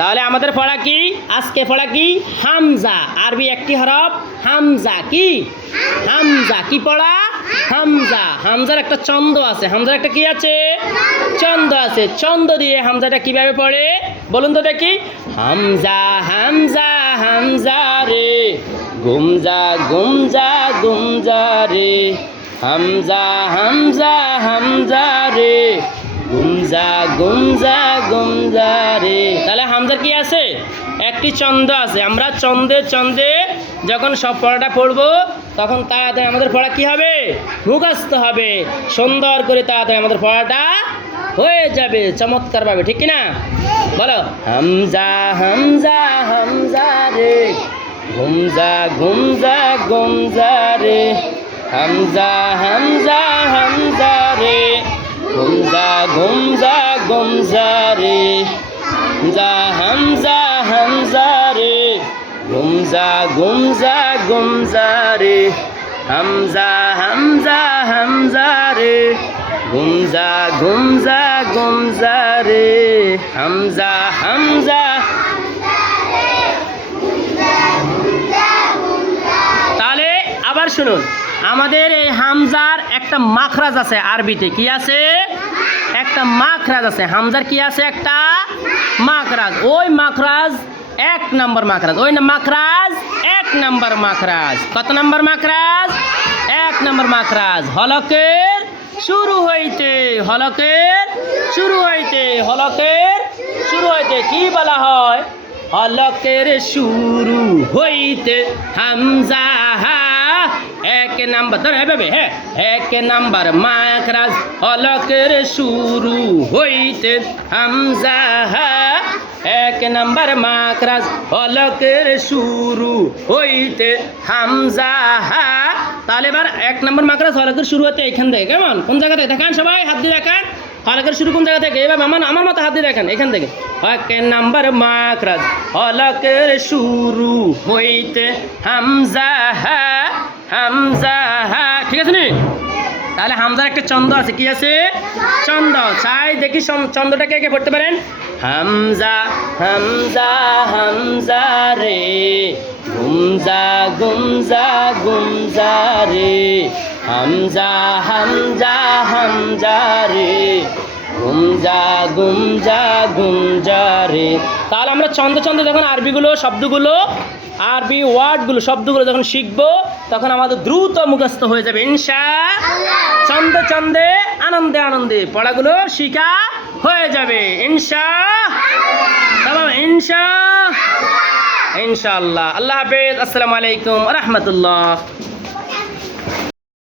তাহলে আমাদের পড়া কি? আজকে পড়া কি? হামজা। আরবি একটি হরফ, হামজা। কি? হামজা। কি পড়া? হামজা। হামজার একটা চন্দ আছে। হামজার একটা কি আছে? চন্দ আছে। চন্দ দিয়ে হামজাটা কীভাবে পড়ে? বলুন তো দেখি। হামজা হামজা হামজা রে। গুমজা গুমজা গুমজা রে। হামজা হামজা হামজা রে। গুমজা গুমজা গুমজা রে। কি আছে? একটি চন্দ আছে। আমরা চন্দে চন্দে যখন সব পড়াটা পড়ব, তখন তাড়াতাড়ি আমাদের পড়া কি হবে? মুখস্থ হবে। সুন্দর করে তাড়াতাড়ি আমাদের পড়াটা হয়ে যাবে চমৎকার পাবে ঠিক কি না বলো, হামজা হামজা হামজা রে। ঘুমজা ঘুমজা গুমজা রে। হামজা হামজা হামজা রে। গুমজা গুমজা গুমজা রে। হামজা হামজা হামজা রে। গুমজা গুমজা গুমজা রে। হামজা হামজা হামজা রে। গুমজা গুমজা গুমজা রে। হামজা হামজা। তাহলে আবার শুনুন, আমাদের এই হামজার একটা মাখরাজ আছে আরবিতে। কি আছে? একটা মাখরাজ আছে। হামজার কি আছে একটা? মাখরাজ। ওই মাখরাজ এক নম্বর মাখরাজ। ওই মাখরাজ এক নম্বর মাখরাজ। কত নম্বর মাখরাজ? এক নম্বর মাখরাজ। হলকের শুরু হইতে, হলকের শুরু হইতে, হলকের শুরু হইতে কি বলা হয়? হলকের শুরু হইতে হামজা হা এক নাম্বার, ধর এভাবে হ্যাঁ এক নাম্বার মাকরাজ হলকের শুরু হইতে হামজাহা এক নাম্বার মাকরাজ হলকের শুরু হইতে হামজা তাহলে এবার এক নম্বর মাকরাজ হলকের শুরু হতে এখান থেকে, কেমন? কোন জায়গা থেকে? দেখান সবাই, হাত দিয়ে দেখান। হলকের শুরু কোন জায়গা থেকে? এবার আমার আমার মতো হাত দিয়ে দেখেন, এখান থেকে। এক নাম্বার মাকরাজ হলকের শুরু হইতে হামজা হা হামজা হা ঠিক আছে নি? তাহলে হামজার একটা চন্দ আছে, কি আছে? চন্দ চাই দেখি চন্দ্রটাকে কে পড়তে পারেন? হামজা হামজা হামজা রে। গুমজা গুমজা গুমজা রে। হামজা হামজা হামজা রে। গুমজা গুমজা গুমজা রে। তাহলে আমরা চন্দ চন্দ যখন আরবিগুলো, শব্দগুলো আরবি ওয়ার্ডগুলো শব্দগুলো যখন শিখব তখন আমাদের দ্রুত মুখস্থ হয়ে যাবে ইনশা চন্দে চন্দে আনন্দে আনন্দে পড়াগুলো শিখা হয়ে যাবে ইনশা ইনশা ইনশাআল্লাহ। আল্লাহ হাফেজ। আসসালামু আলাইকুম রহমতুল্লাহ।